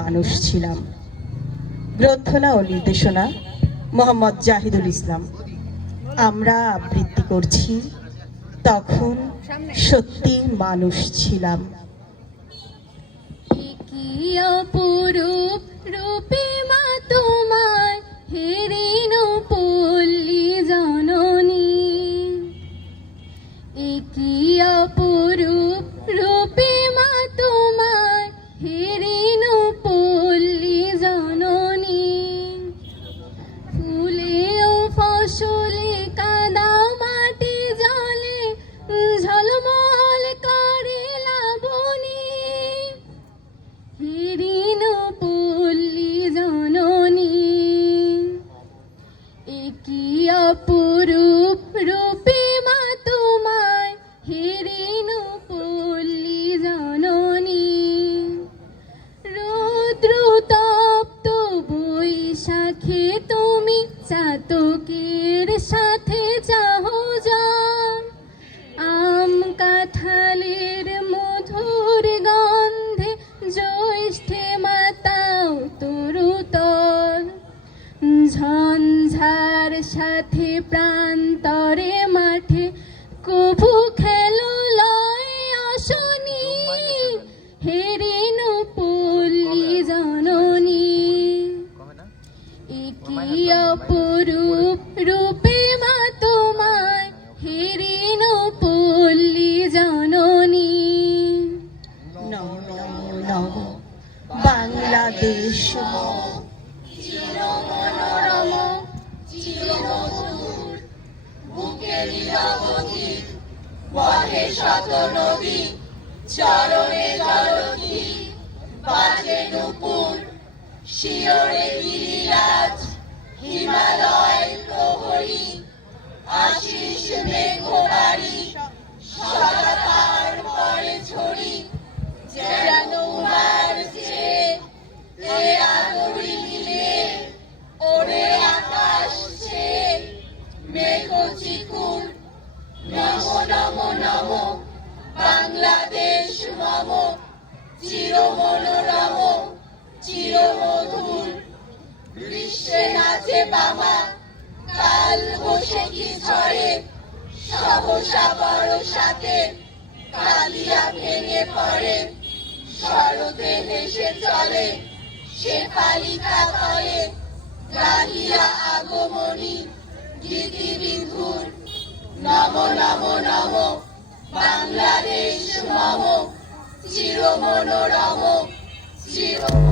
মানুষ ছিলাম। গ্রন্থনা ও নির্দেশনা, মোহাম্মদ জাহিদুল ইসলাম। আমরা আবৃত্তি করছি, তখন সত্যি মানুষ ছিলাম। অপরূপ রূপে অপরূপ রূপে মা তোমায় হিরিন পল্লী জননী। রৌদ্র তপ্ত বৈশাখে তুমি চাতকের সাথে ঝঞ্ঝার সাথে প্রান্তরে মাঠে কভু খেলো লয় অশনি হেরিন পল্লী জননী। একই অপরূপ রূপে মা তোমায়। জননী। বাংলাদেশ লীলাবতী বহে শত নদী, চরণে জলকি বাজে নুপুর শিয়রে গিরিরাজ হিমালয় প্রহরী, আশিস মেঘবাড়ি সদা চির মনোরম চির মধুর গ্রীষ্মে নাচে বামা কাল বসে কি ঝড়ে? সহসা বরসাতে কালিয়া ভেঙে পড়ে। শরতে হেসে চলে সে পালিকা করে গাহিয়া আগমনী গীতি বিধুর নম নম নম চির মনোরম চির